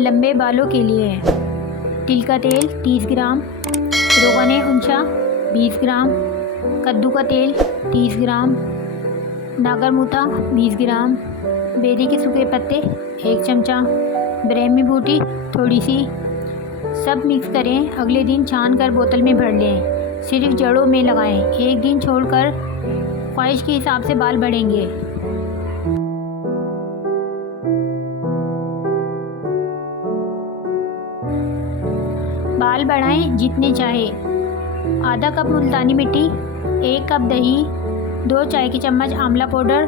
लंबे बालों के लिए तिल का तेल 30 ग्राम, रोगन उंचा 20 ग्राम, कद्दू का तेल 30 ग्राम, नागरमुथा 20 ग्राम, बेरी के सूखे पत्ते 1 चमचा, ब्रह्मी बूटी थोड़ी सी। सब मिक्स करें। अगले दिन छान कर बोतल में भर लें। सिर्फ जड़ों में लगाएं। एक दिन छोड़कर ख्वाहिश के हिसाब से बाल बढ़ेंगे। बाल बढ़ाएं जितने चाहे। आधा कप मुल्तानी मिट्टी, 1 कप दही, 2 चाय के चम्मच आंवला पाउडर,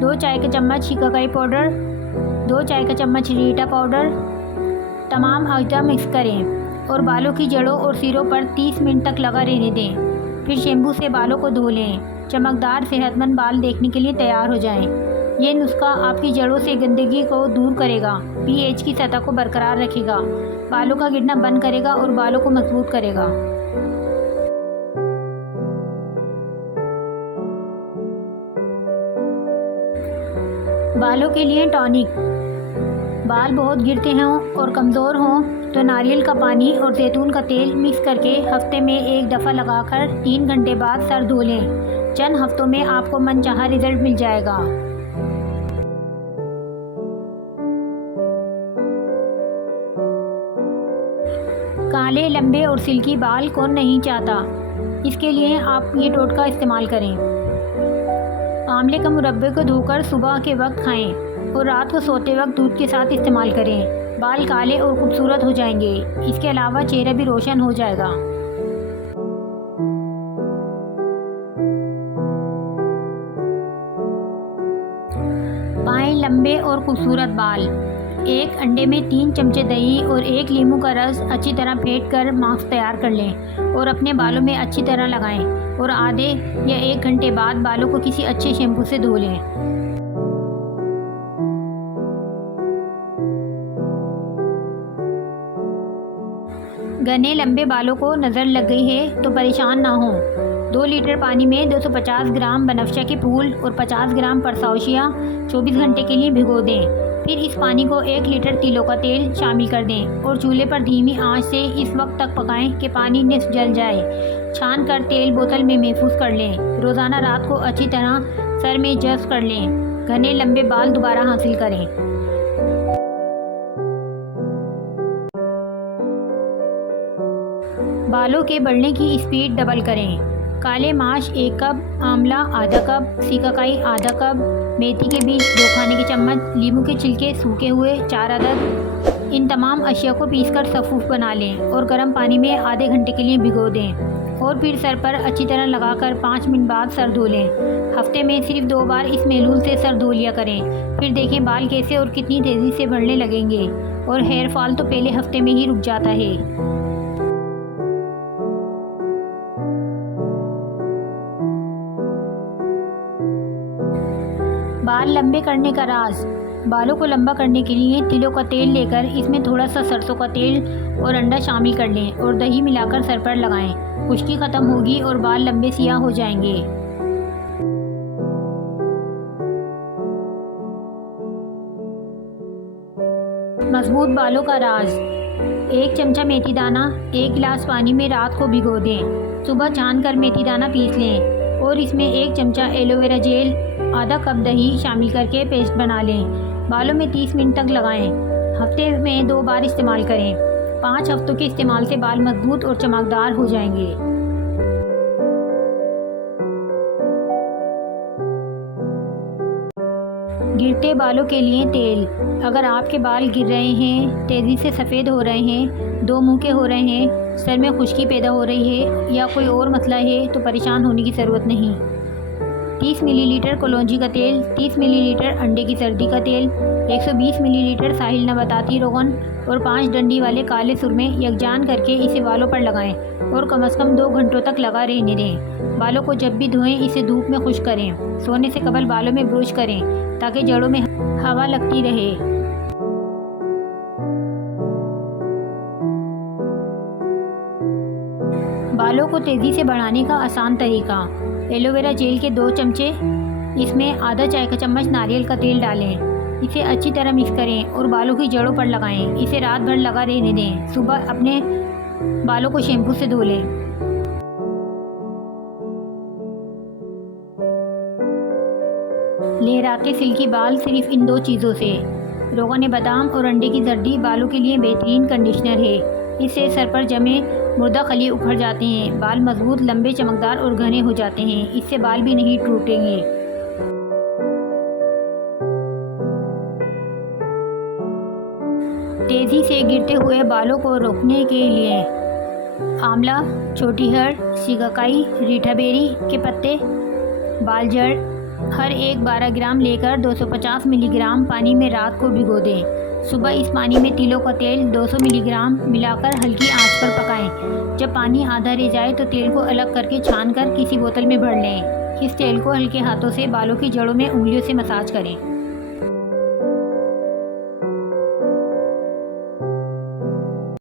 2 चाय के चम्मच शिकाकाई पाउडर, 2 चाय का चम्मच रीटा पाउडर। तमाम अज्जा मिक्स करें और बालों की जड़ों और सिरों पर 30 मिनट तक लगा रहने दें। फिर शैम्पू से बालों को धो लें। चमकदार सेहतमंद बाल देखने के लिए तैयार हो जाएं। ये नुस्खा आपकी जड़ों से गंदगी को दूर करेगा, पीएच की सतह को बरकरार रखेगा, बालों का गिरना बंद करेगा और बालों को मजबूत करेगा। बालों के लिए टॉनिक। बाल बहुत गिरते हों और कमज़ोर हों तो नारियल का पानी और जैतून का तेल मिक्स करके हफ्ते में 1 दफ़ा लगाकर 3 घंटे बाद सर धो लें। चंद हफ्तों में आपको मनचाहा रिजल्ट मिल जाएगा। काले, लंबे और सिल्की बाल कौन नहीं चाहता। इसके लिए आप ये टोटका इस्तेमाल करें। आंवले के मुरब्बे को धोकर सुबह के वक्त खाएं और रात को सोते वक्त दूध के साथ इस्तेमाल करें। बाल काले और खूबसूरत हो जाएंगे। इसके अलावा चेहरा भी रोशन हो जाएगा। पाएं लंबे और खूबसूरत बाल। 1 अंडे में 3 चमचे दही और 1 नींबू का रस अच्छी तरह फेंट कर मास्क तैयार कर लें और अपने बालों में अच्छी तरह लगाएं और आधे या 1 घंटे बाद बालों को किसी अच्छे शैम्पू से धो लें। घने लंबे बालों को नज़र लग गई है तो परेशान ना हो। 2 लीटर पानी में 250 ग्राम बनफशा के फूल और 50 ग्राम परसाउशिया 24 घंटे के लिए भिगो दें। फिर इस पानी को 1 लीटर तिलों का तेल शामिल कर दें और चूल्हे पर धीमी आंच से इस वक्त तक पकाएं कि पानी निस्फ जल जाए। छान कर तेल बोतल में महफूज कर लें। रोज़ाना रात को अच्छी तरह सर में जज़्ब कर लें। घने लंबे बाल दोबारा हासिल करें। बालों के बढ़ने की स्पीड डबल करें। काले माश 1 कप, आंवला आधा कप, सिकाकाई आधा कप, मेथी के बीज 2 खाने के चम्मच, नींबू के छिलके सूखे हुए 4 अदद। इन तमाम अशिया को पीसकर सफ़ूफ बना लें और गर्म पानी में आधे घंटे के लिए भिगो दें और फिर सर पर अच्छी तरह लगाकर 5 मिनट बाद सर धो लें। हफ्ते में सिर्फ 2 बार इस महलूल से सर धो लिया करें। फिर देखें बाल कैसे और कितनी तेज़ी से बढ़ने लगेंगे और हेयर फॉल तो पहले हफ्ते में ही रुक जाता है। बाल लंबे करने का राज। बालों को लंबा करने के लिए तिलों का तेल लेकर इसमें थोड़ा सा सरसों का तेल और अंडा शामिल कर लें और दही मिलाकर सर पर लगाएं। खुश्की ख़त्म होगी और बाल लंबे सियाह हो जाएंगे। मजबूत बालों का राज। 1 चमचा मेथी दाना 1 गिलास पानी में रात को भिगो दें। सुबह छान कर मेथी दाना पीस लें और इसमें 1 चमचा एलोवेरा जेल, आधा कप दही शामिल करके पेस्ट बना लें। बालों में 30 मिनट तक लगाएं। हफ्ते में 2 बार इस्तेमाल करें। 5 हफ्तों के इस्तेमाल से बाल मजबूत और चमकदार हो जाएंगे। गिरते बालों के लिए तेल। अगर आपके बाल गिर रहे हैं, तेज़ी से सफ़ेद हो रहे हैं, 2 मुँह के हो रहे हैं, सर में खुश्की पैदा हो रही है या कोई और मसला है तो परेशान होने की ज़रूरत नहीं। 30 मिलीलीटर कलौंजी का तेल, 30 मिलीलीटर अंडे की सर्दी का तेल, 120 मिलीलीटर साहिल नबाताती रोगन और 5 डंडी वाले काले सुरमे यकजान करके इसे बालों पर लगाएं और कम से कम 2 घंटों तक लगा रहने दें। बालों को जब भी धोएं इसे धूप में खुश्क करें। सोने से कबल बालों में ब्रश करें ताकि जड़ों में हवा लगती रहे। बालों को तेज़ी से बढ़ाने का आसान तरीका। एलोवेरा जेल के 2 चमचे, इसमें आधा चाय का चम्मच नारियल का तेल डालें। इसे अच्छी तरह मिक्स करें और बालों की जड़ों पर लगाएं। इसे रात भर लगा रहने दें। सुबह अपने बालों को शैम्पू से धो लें। लहराते सिल्की बाल सिर्फ इन 2 चीज़ों से। रोगन बादाम और अंडे की जर्दी बालों के लिए बेहतरीन कंडीशनर है। इससे सर पर जमे मुर्दा खली उखड़ जाते हैं। बाल मजबूत, लंबे, चमकदार और घने हो जाते हैं। इससे बाल भी नहीं टूटेंगे। तेज़ी से गिरते हुए बालों को रोकने के लिए आंवला, छोटी हर्ड, शिकाकाई, रीठा बेरी के पत्ते, बाल जड़ हर एक 12 ग्राम लेकर 250 मिलीग्राम पानी में रात को भिगो दें। सुबह इस पानी में तिलों का तेल 200 मिलीग्राम मिलाकर हल्की आंच पर पकाएं। जब पानी आधा रह जाए तो तेल को अलग करके छानकर किसी बोतल में भर लें। इस तेल को हल्के हाथों से बालों की जड़ों में उंगलियों से मसाज करें।